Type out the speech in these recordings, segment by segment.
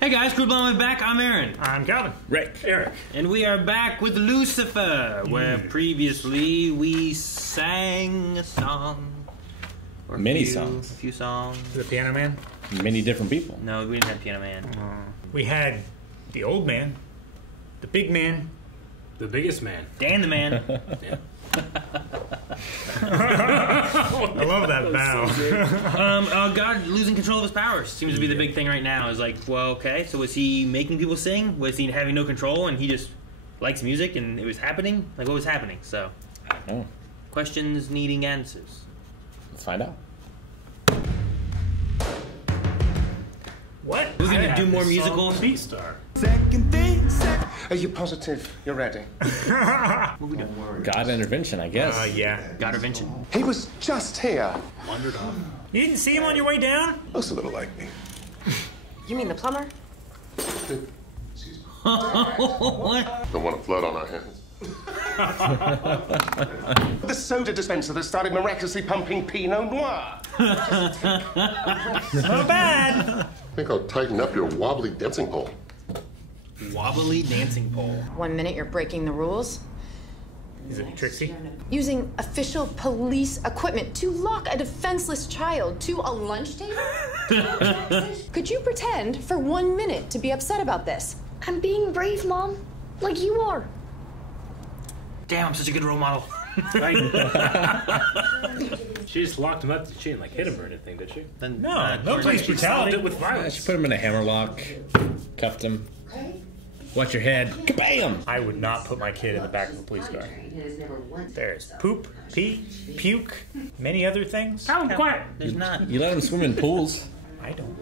Hey guys, Crew Blowing back. I'm Aaron. I'm Calvin. Rick. Eric. And we are back with Lucifer, where previously we sang a song. Or Many a songs. A few songs. The Piano Man. Many different people. No, we didn't have Piano Man. We had the old man, the big man, the biggest man, Dan the Man. Yeah. I love that bow. God losing control of his powers seems to be the big thing right now. Is like, well, okay, so was he making people sing? Was he having no control and he just likes music and it was happening? Like, what was happening? So, I don't know. questions needing answers. Let's find out. What? We're gonna do more musical. Beat Star. Are you positive you're ready? What we doing? God intervention, I guess. Yeah. God intervention. He was just here. Wandered off. You didn't see him on your way down? Looks a little like me. You mean the plumber? What? Don't want to flood on our hands. The soda dispenser that started miraculously pumping Pinot Noir. Not bad. I think I'll tighten up your wobbly dancing pole. Wobbly dancing pole. 1 minute you're breaking the rules. Is it Trixie? Using official police equipment to lock a defenseless child to a lunch table? Could you pretend for 1 minute to be upset about this? I'm being brave, Mom. Like you are. Damn, I'm such a good role model. She just locked him up. She didn't like hit him or anything, did she? Then, No, no George- police She solved brutality. it with Yeah, violence. she put him in a hammerlock, cuffed him. Watch your head. Kabam! I would not put my kid in the back of a police car. There's poop, pee, puke, many other things. Calvin, quiet. There's not. You let him swim in pools. I don't.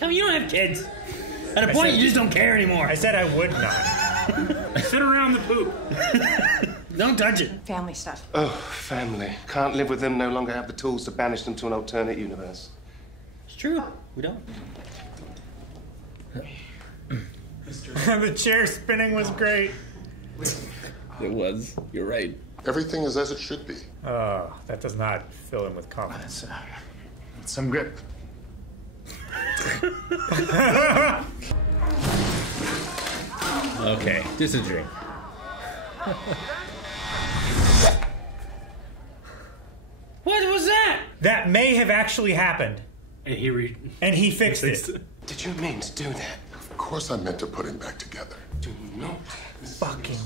I mean, you don't have kids. At a I point, said- you just don't care anymore. I said I would not. Sit around the poop. Don't touch it. Family stuff. Oh, family. Can't live with them, no longer have the tools to banish them to an alternate universe. It's true. We don't. The chair spinning was great. It was. You're right. Everything is as it should be. Oh, that does not fill him with confidence. Some grip. Okay, just a drink. What was that? That may have actually happened, And he and he fixed fixed it. it. Did you mean to do that? Of course I meant to put him back together. Do not. Fucking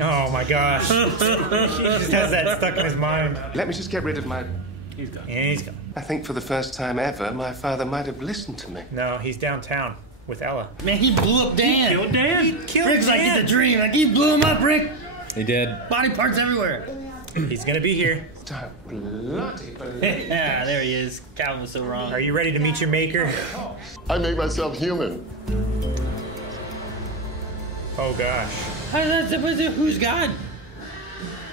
Oh my gosh. He just has that stuck in his mind. Let me just get rid of my... He's gone. And he's gone. I think for the first time ever, my father might have listened to me. No, he's downtown with Ella. Man, he blew up Dan. Killed Dan. Rick's like, it's a dream. Like, he blew him up, Rick. He did. Body parts everywhere. He's gonna be here. Don't bloody believe. Yeah, there he is. Calvin was so wrong. Are you ready to meet your maker? I made myself human. Oh gosh. How is that supposed to? Who's God?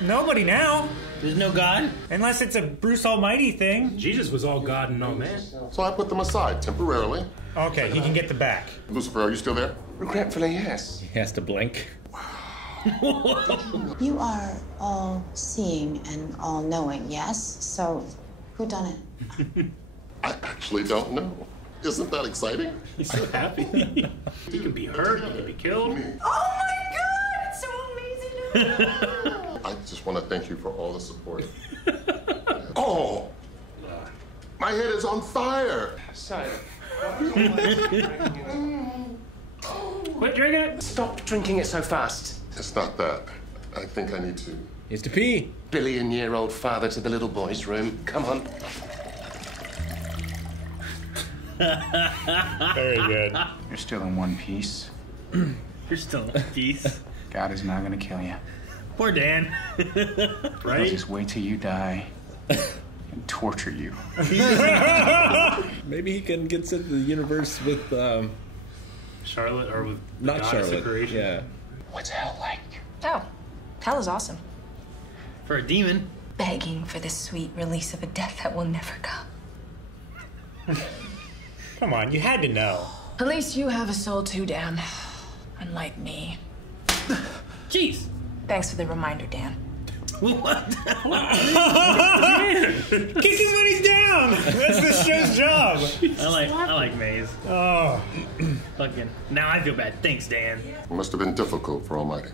Nobody now. There's no God. Unless it's a Bruce Almighty thing. Jesus was all God and no man. So I put them aside temporarily. Okay, he can get the back. Lucifer, are you still there? Regretfully, yes. He has to blink. You are all-seeing and all-knowing, yes? So, who done it? I actually don't know. Isn't that exciting? He's so happy. He can be hurt. He can be killed. Oh my god! It's so amazing! I just want to thank you for all the support. Oh! My head is on fire! So, Quit drinking it. stop drinking it so fast. It's not that. I think I need to. He has to pee. Billion-year-old father to the little boy's room. Come on. Very good. You're still in one piece. You're still in peace. God is not gonna kill you. Poor Dan. He'll Right? just wait till you die and torture you. Maybe he can get into the universe with, Charlotte or with the not goddess of Charlotte. creation. Yeah. What's hell like? Oh, hell is awesome. For a demon. Begging for the sweet release of a death that will never come. Come on, you had to know. At least you have a soul too, Dan. Unlike me. Jeez. Thanks for the reminder, Dan. What? Kick him when he's down. That's the show's job. I like Maze. Oh. Fucking. Now I feel bad. Thanks, Dan. It must have been difficult for Almighty,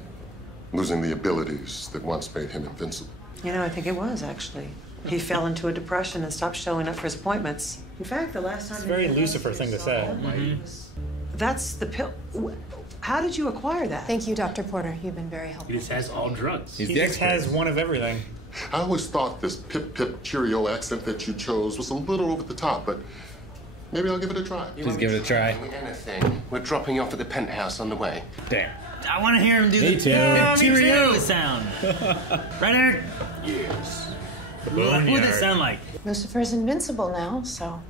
losing the abilities that once made him invincible. You know, I think it was, actually. He fell into a depression and stopped showing up for his appointments. In fact, the last time... It's a very Lucifer thing to say. Mm-hmm. That's the pill... How did you acquire that? Thank you, Dr. Porter. You've been very helpful. He just has all drugs. He just has one of everything. I always thought this pip-pip cheerio accent that you chose was a little over the top, but maybe I'll give it a try. Just give it a try. Anything. We're dropping you off at the penthouse on the way. Damn. I want to hear him do Me the too. cheerio sound. Right, Eric? Yes. What would it sound like? Lucifer's invincible now, so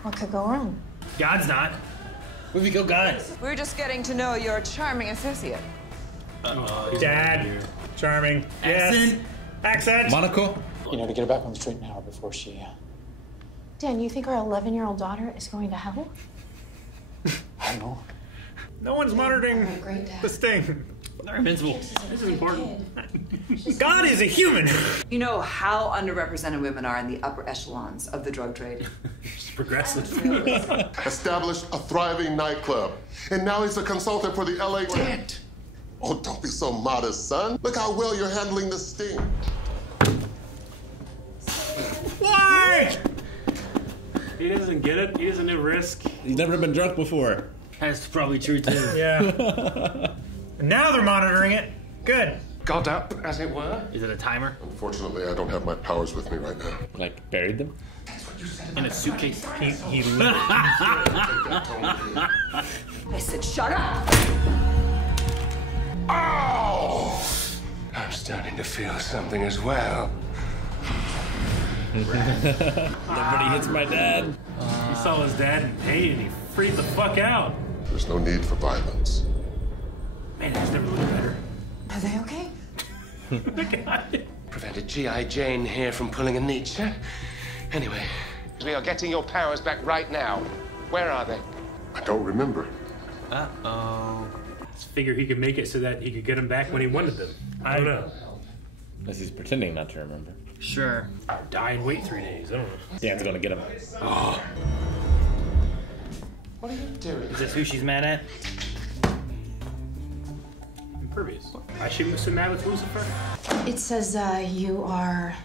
what could go wrong? God's not. Where we go, God? We're just getting to know your charming associate. Dad. Charming. Accent. Yes. Accent. Monocle. You know, to get her back on the straight and narrow before she... Dan, you think our 11-year-old daughter is going to hell? I don't know. No one's monitoring the sting. They're invincible. This is important. God is a human. You know how underrepresented women are in the upper echelons of the drug trade. It's progressive. Established a thriving nightclub, and now he's a consultant for the LA... Dad! Oh, don't be so modest, son. Look how well you're handling the sting. Why? He doesn't get it. He doesn't do risk. He's never been drunk before. That's probably true, too. Yeah. Now they're monitoring it. Good. Got up, as it were. Is it a timer? Unfortunately, I don't have my powers with me right now. Like, buried them? In a suitcase? He lit I said, shut up! Oh! I'm starting to feel something as well. Nobody hits my dad. He saw his dad in pain and he freaked the fuck out. There's no need for violence. Man, it's never looked better. Are they okay? Prevented G.I. Jane here from pulling a Nietzsche. Anyway, we are getting your powers back right now. Where are they? I don't remember. Uh-oh. Just figure he could make it so that he could get them back when he wanted them. I don't know. Unless he's pretending not to remember. Sure. Die and wait 3 days. I don't know. Dan's gonna get him. Oh. What are you doing? Is this who she's mad at? Impervious. I should be so mad with Lucifer? It says you are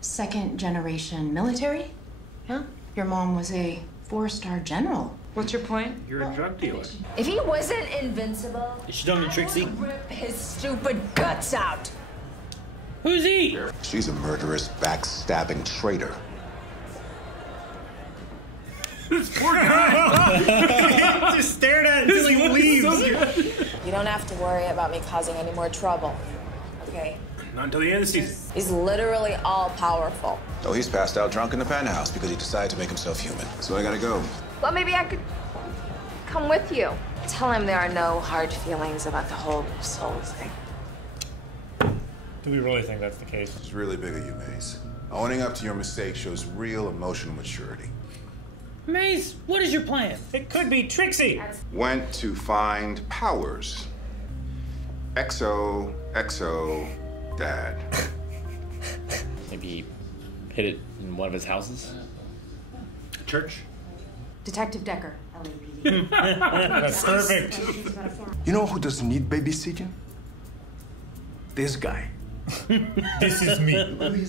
second-generation military? Yeah. Your mom was a 4-star general. What's your point? You're a drug dealer. If he wasn't invincible, Is she talking to Trixie? rip his stupid guts out. Who's he? She's a murderous, backstabbing traitor. This poor guy. Just stared at it until he leaves. You don't have to worry about me causing any more trouble, okay? Not until the end of the season. He's literally all-powerful. Oh, he's passed out drunk in the penthouse because he decided to make himself human. So I gotta go. Well, maybe I could come with you. Tell him there are no hard feelings about the whole soul thing. Do we really think that's the case? It's really big of you, Maze. Owning up to your mistake shows real emotional maturity. Maze, what is your plan? It could be Trixie. Went to find powers. XO, Dad. Maybe he hid it in one of his houses? Church? Detective Decker, LAPD. That's perfect. You know who doesn't need babysitting? This guy. This is me.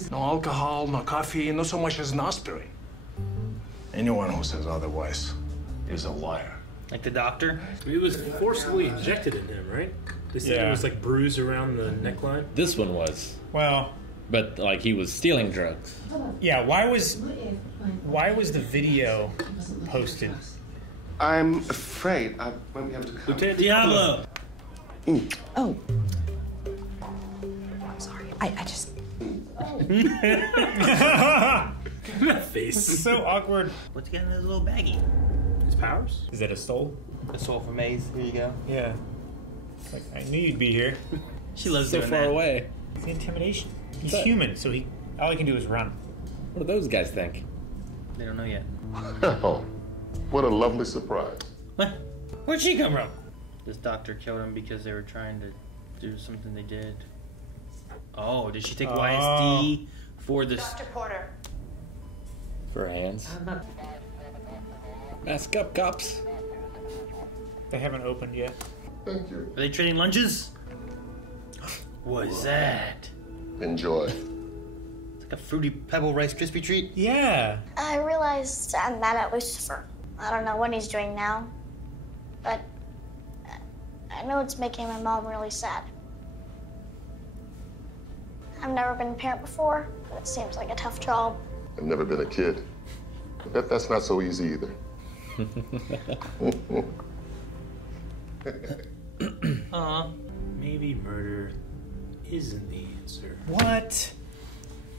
No alcohol, no coffee, not so much as an aspirin. Anyone who says otherwise is a liar. Like the doctor? It was forcibly injected in him, right? They said it was like bruised around the neckline. This one was. Well, but like he was stealing drugs. Yeah, why was the video posted? I'm afraid I won't be able to come. Lieutenant Diablo! Oh. I'm sorry. I just... That face. This is so awkward. What's getting in his little baggie? His powers? Is it a stole? A soul for Maze. Here you go. Yeah. Like, I knew you'd be here. She loves so doing far that. away. It's intimidation. He's human, so all he can do is run. What do those guys think? They don't know yet. Oh, what a lovely surprise. What? Where'd she come from? This doctor killed him because they were trying to do something they did. Oh, did she take YSD for this? Dr. Porter. For hands. Mask up, cops. They haven't opened yet. Thank you. Are they trading lunches? What is that? Enjoy. It's like a Fruity Pebble Rice Krispie treat. Yeah. I realized I'm mad at Lucifer. I don't know what he's doing now, but I know it's making my mom really sad. I've never been a parent before, but it seems like a tough job. I've never been a kid. I bet that's not so easy either. Maybe murder isn't the answer. What?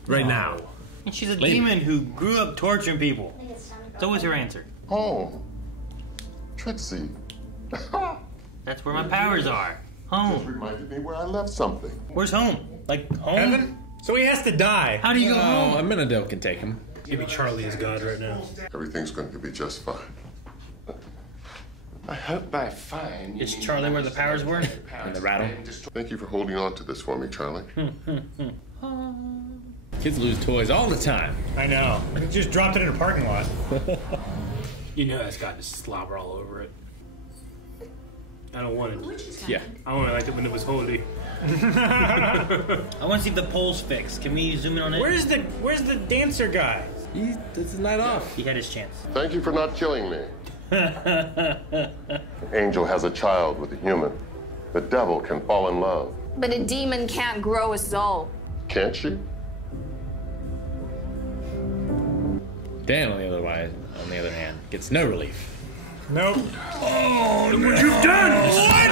Right now. And she's a demon who grew up torturing people. It's always her answer. Home. Trixie. That's where my powers are. Home. Just reminded me where I left something. Where's home? Like home? Heaven? So he has to die. How do you go home? A Menadel can take him. Maybe Charlie is God right now. Everything's going to be just fine. I hope by fine. Is Charlie where the powers were? In the rattle. Thank you for holding on to this for me, Charlie. Kids lose toys all the time. I know. He just dropped it in a parking lot. You know that's got to slobber all over it. I don't want it. Yeah. I only liked it when it was holy. I want to see if the pole's fixed. Can we zoom in on it? Where's the dancer guy? It's his night off. He had his chance. Thank you for not killing me. An angel has a child with a human. The devil can fall in love. But a demon can't grow a soul. Can't she? Dan, on the other hand, gets no relief. Nope. Oh, look what you've done! What?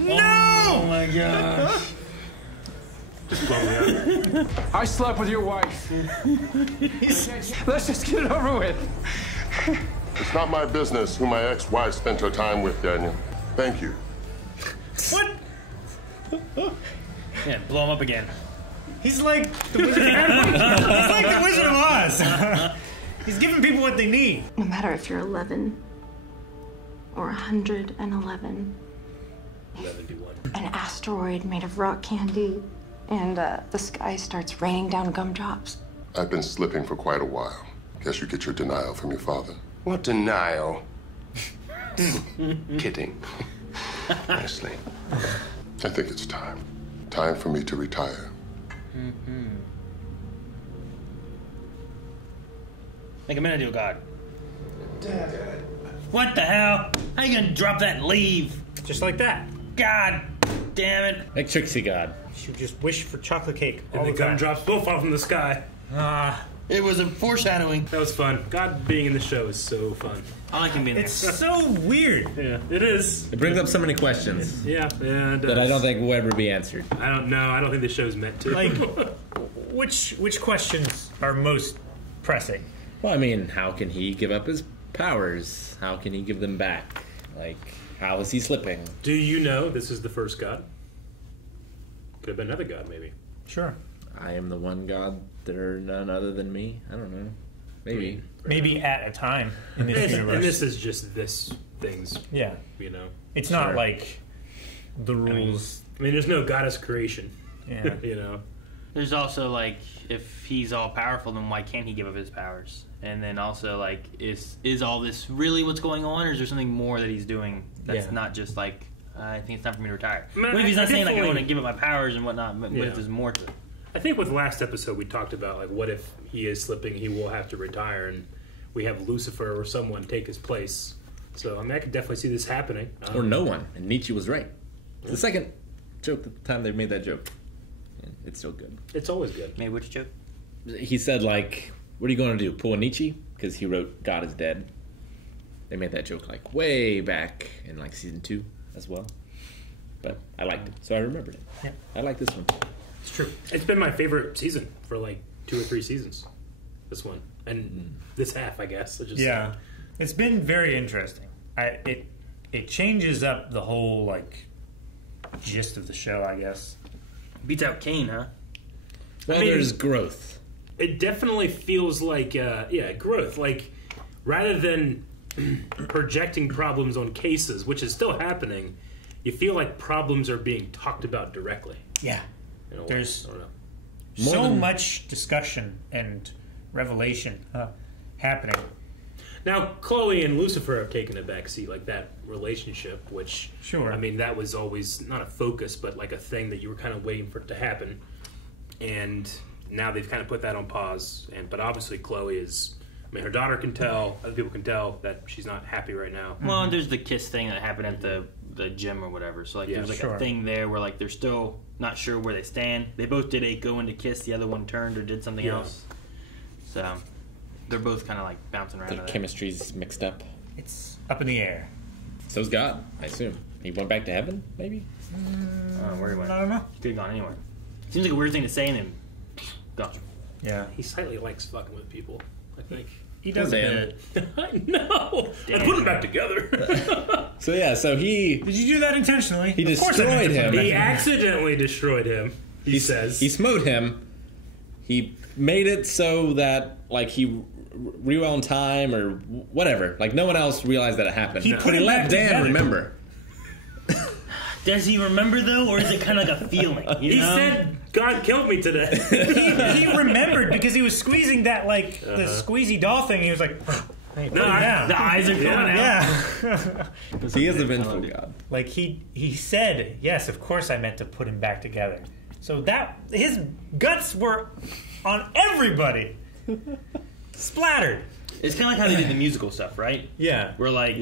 No! Oh my gosh. Just blow me out. I slept with your wife. Let's just get it over with. It's not my business who my ex-wife spent her time with, Daniel. Thank you. What? Yeah, blow him up again. He's like the Wizard He's like the Wizard of Oz. He's giving people what they need. No matter if you're 11 or 111, an asteroid made of rock candy, and the sky starts raining down gumdrops. I've been slipping for quite a while. Guess you get your denial from your father. What denial? Kidding. Honestly. I think it's time. Time for me to retire. Make a Menadel god. What the hell? How you gonna drop that and leave? Just like that. God damn it. Like Trixie God. You just wish for chocolate cake. And the gumdrops both fall from the sky. It was a foreshadowing. That was fun. God being in the show is so fun. I like him being there. It's so weird. Yeah, it is. It brings up so many questions. Yeah, it does. That I don't think will ever be answered. I don't know. I don't think the show's meant to. Like, which questions are most pressing? Well, I mean, how can he give up his powers? How can he give them back? Like, how is he slipping? Do you know this is the first god? Could have been another god, maybe. Sure. I am the one god. There are none other than me. I don't know. Maybe. Maybe at a time in this universe. And this is just this thing's. Yeah. You know. It's not like the rules. I mean, there's no goddess creation. Yeah. You know. There's also like, if he's all powerful, then why can't he give up his powers? And then also like, is all this really what's going on, or is there something more that he's doing that's not just like, I think it's time for me to retire? Man, what if he's not saying like I want to definitely- give up my powers and whatnot? But what if there's more to it? I think with last episode we talked about like what if he is slipping, he will have to retire, and we have Lucifer or someone take his place. So I mean, I could definitely see this happening. Or no one. And Nietzsche was right. The second joke at the time they made that joke. And it's still good. It's always good. Made which joke? He said, like, what are you going to do? Pull a Nietzsche? Because he wrote God is Dead. They made that joke, like, way back in, like, season 2 as well. But I liked it, so I remembered it. Yeah. I like this one. It's true. It's been my favorite season for like 2 or 3 seasons. This one. And this half, I guess. Yeah. It's been very interesting. It changes up the whole, like, gist of the show, I guess. Beats out Kane, huh? Well, I mean, there's growth. It definitely feels like, growth. Like, rather than projecting problems on cases, which is still happening, you feel like problems are being talked about directly. Yeah. in a way. There's I don't know. so much discussion and revelation happening. Now, Chloe and Lucifer have taken a backseat, like that relationship, which, Sure. I mean, that was always not a focus, but like a thing that you were kind of waiting for it to happen. And now they've kind of put that on pause. But obviously, Chloe is, I mean, her daughter can tell, other people can tell that she's not happy right now. Well, and there's the kiss thing that happened at the gym or whatever. So, like, there's like a thing there where, like, they're still not sure where they stand. They both did a go into kiss, the other one turned or did something else. So, they're both kind of like bouncing around. Their chemistry's mixed up. It's up in the air. So's God, I assume. He went back to heaven, maybe? Where he went? I don't know. He could have gone anywhere. Seems like a weird thing to say and then gone. Yeah. He slightly likes fucking with people, I think. He does a bit. I know. I put them back together. So he... Did you do that intentionally? He destroyed him. He accidentally destroyed him, he says. He smote him. He made it so that, like, he rewound time or whatever. Like, no one else realized that it happened. But he let Dan remember. Does he remember, though, or is it kind of like a feeling? You know? said, God killed me today. he remembered because he was squeezing that, like, the squeezy doll thing. He was like, hey, put it down. The eyes are going out. Yeah. He is a vengeful God. Like, he said, yes, of course I meant to put him back together. So that, his guts were on everybody. Splattered. It's kind of like how they did the musical stuff, right? Yeah. Where, like,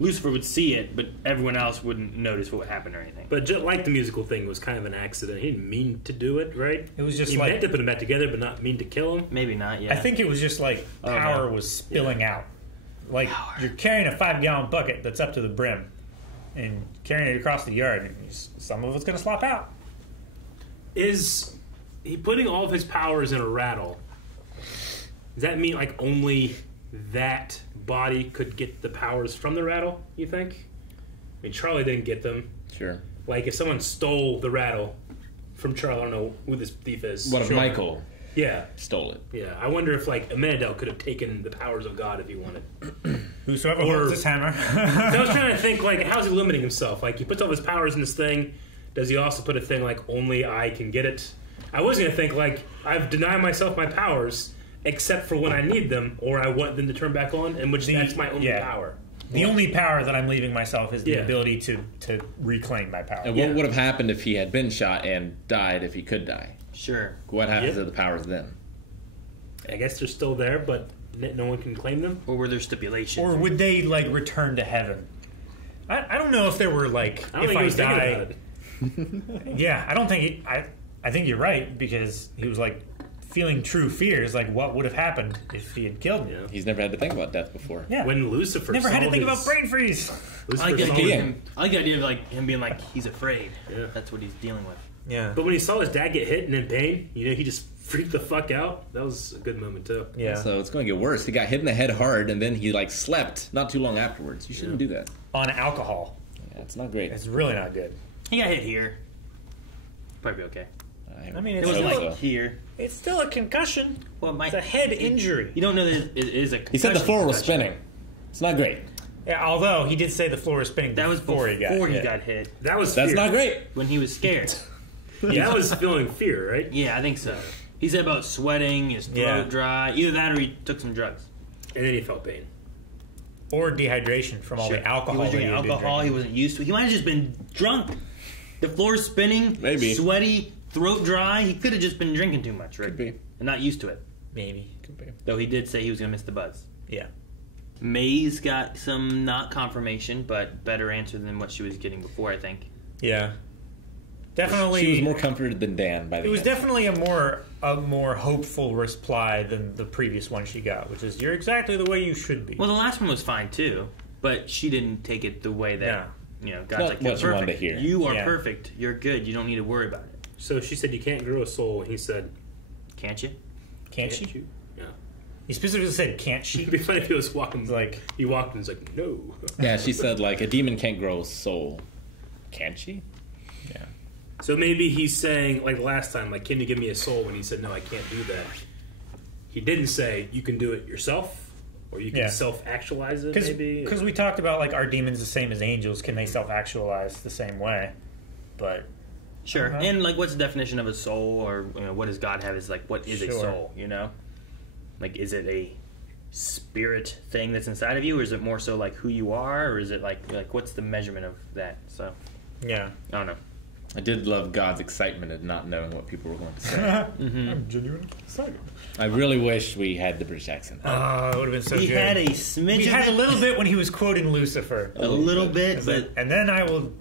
Lucifer would see it, but everyone else wouldn't notice what would happen or anything. But just like the musical thing was kind of an accident. He didn't mean to do it, right? It was just he like... meant to put them back together, but not mean to kill him. Maybe not, yeah. I think it was just like power was spilling out. Like, you're carrying a 5-gallon bucket that's up to the brim and carrying it across the yard, and some of it's going to slop out. Is he putting all of his powers in a rattle? Does that mean, like, only that body could get the powers from the rattle, you think? I mean, Charlie didn't get them. Sure. Like, if someone stole the rattle from Charlie, I don't know who this thief is. What if Michael stole it? Yeah, I wonder if, like, Amenadel could have taken the powers of God if he wanted. Whosoever holds this hammer. I was trying to think, like, how's he limiting himself? Like, he puts all his powers in this thing. Does he also put a thing like, only I can get it? I was going to think, like, I've denied myself my powers, except for when I need them, or I want them to turn back on, and that's my only power. The only power that I'm leaving myself is the ability to reclaim my power. And what would have happened if he had been shot and died if he could die? Sure. What happens to the powers then? I guess they're still there, but no one can claim them? Or were there stipulations? Or would they, like, return to heaven? I don't know if there were, like, I don't think he was thinking about it. Yeah, I don't think I think you're right, because he was like feeling true fears, like what would have happened if he had killed me. Yeah. He's never had to think about death before. Yeah. When Lucifer never had to think about brain freeze. I like the idea of like him being like he's afraid. Yeah. That's what he's dealing with. Yeah. But when he saw his dad get hit and in pain, you know, he just freaked the fuck out. That was a good moment too. Yeah. So it's going to get worse. He got hit in the head hard, and then he like slept not too long afterwards. You shouldn't do that. On alcohol. Yeah, it's not great. It's really not good. He got hit here. Probably okay. I mean, it it's wasn't still, like here. It's still a concussion. Well, it's a head injury. You don't know that it is a concussion. He said the floor was spinning. It's not great. Yeah, although he did say the floor was spinning. That was before he got hit. That's not great. When he was scared. That was feeling fear, right? Yeah, I think so. He said about sweating, his throat dry. Either that or he took some drugs. And then he felt pain. Or dehydration from all the alcohol. He was drinking alcohol. He wasn't used to it. He might have just been drunk. The floor's spinning. Maybe. Sweaty, throat dry. He could have just been drinking too much, right? Could be. And not used to it. Maybe. Could be. Though he did say he was going to miss the buzz. Yeah. May's got some not confirmation, but better answer than what she was getting before, I think. Yeah. Definitely. She was more comforted than Dan by the It was end. definitely a more hopeful reply than the previous one she got, which is, you're exactly the way you should be. Well, the last one was fine, too. But she didn't take it the way that, you know, God's Not like, you're what you wanted perfect. to hear. You are Yeah. perfect. You're good. You don't need to worry about it. So she said you can't grow a soul. He said, can't you? Can't she? You? Yeah. He specifically said, can't she? It'd be funny if he was walking. Like, he walked and was like, no. Yeah, she said, like, a demon can't grow a soul. Can't she? Yeah. So maybe he's saying, like last time, like, can you give me a soul? When he said, no, I can't do that. He didn't say, you can do it yourself, or you can self-actualize it, maybe. Because we talked about, like, are demons the same as angels? Can they self-actualize the same way? But Sure. And like, what's the definition of a soul, or what does God have? Is like, what is a soul? Like, is it a spirit thing that's inside of you, or is it more so like who you are, or is it like what's the measurement of that? So yeah, I don't know. I did love God's excitement at not knowing what people were going to say. I'm genuinely excited. I really wish we had the British accent. Oh, it would have been so good. He had a smidge. We had a little bit when he was quoting Lucifer. A little bit, but and then I will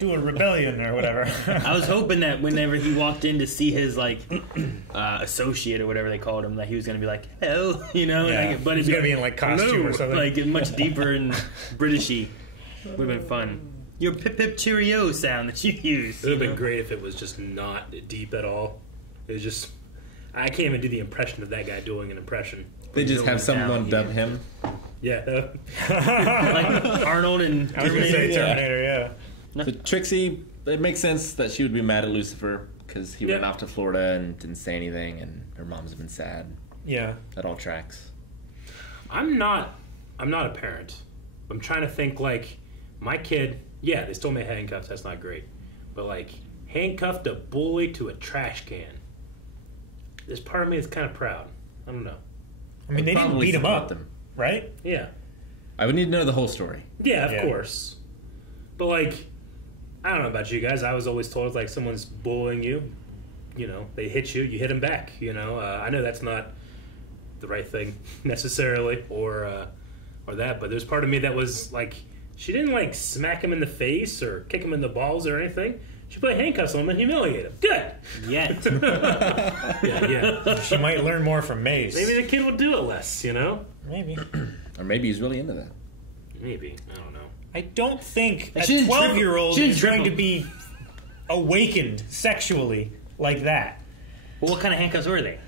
do a rebellion or whatever. I was hoping that whenever he walked in to see his like associate or whatever they called him, that he was going to be like, "Hello," like, but he's going to be in like costume or something, like much deeper and Britishy. Would have been fun. Your pip pip cheerio sound that you use. It would have been great if it was just not deep at all. It was just, I can't even do the impression of that guy doing an impression. They just have someone dub him. Yeah. Like Arnold and I was going to say Terminator, yeah. So Trixie, it makes sense that she would be mad at Lucifer because he went off to Florida and didn't say anything, and her mom's been sad. Yeah. That all tracks. I'm not a parent. I'm trying to think, like, my kid, yeah, they stole my handcuffs, that's not great. But, like, handcuffed a bully to a trash can. This part of me is kind of proud. I don't know. I mean, they didn't beat him up, right? Yeah. I would need to know the whole story. Yeah, of course. But, like, I don't know about you guys. I was always told, like, someone's bullying you, they hit you, you hit them back, I know that's not the right thing necessarily, or that, but there's part of me that was, like, she didn't, like, smack him in the face or kick him in the balls or anything. She put handcuffs on him and humiliate him. Good. Yet. yeah. She might learn more from Maze. Maybe the kid will do it less, Maybe. Or maybe he's really into that. Maybe. I don't know. I don't think a 12-year-old is going to be awakened sexually like that. Well, what kind of handcuffs were they?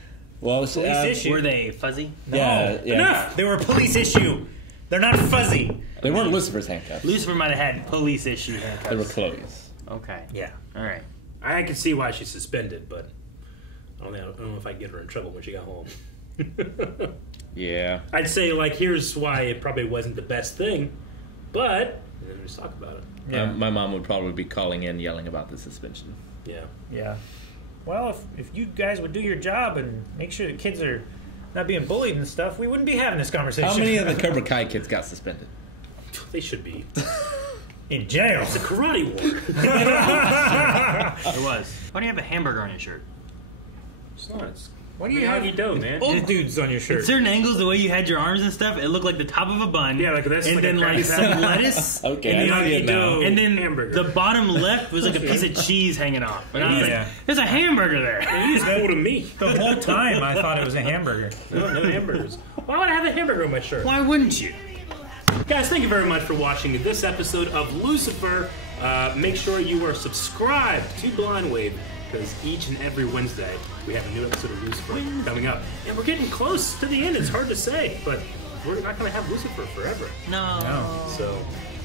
Well, police issue. Were they fuzzy? No. Yeah. Enough! They were police issue. They're not fuzzy. They weren't Lucifer's handcuffs. Lucifer might have had police issue handcuffs. They were Chloe's. Okay. Yeah. All right. I can see why she's suspended, but I don't know if I get her in trouble when she got home. Yeah. I'd say, like, here's why it probably wasn't the best thing, but and then just talk about it. Yeah. My mom would probably be calling in, yelling about the suspension. Yeah. Yeah. Well, if you guys would do your job and make sure the kids are not being bullied and stuff, we wouldn't be having this conversation. How many of the Cobra Kai kids got suspended? They should be. In jail. It's a karate war. It was. Why do you have a hamburger on your shirt? It's not. What do you have? You do, man. Old dudes on your shirt. At certain angles, the way you had your arms and stuff, it looked like the top of a bun. Yeah, like that's and like then like some lettuce. Okay, and I see it now. And then hamburger. the bottom left was like a piece of cheese hanging off. And I was like, there's a hamburger there. He's cool to me. The whole time I thought it was a hamburger. No hamburgers. Why would I have a hamburger on my shirt? Why wouldn't you? Guys, thank you very much for watching this episode of Lucifer. Make sure you are subscribed to Blind Wave, because each and every Wednesday we have a new episode of Lucifer coming up. And we're getting close to the end. It's hard to say, but we're not going to have Lucifer forever. No. So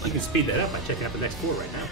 you can speed that up by checking out the next 4 right now.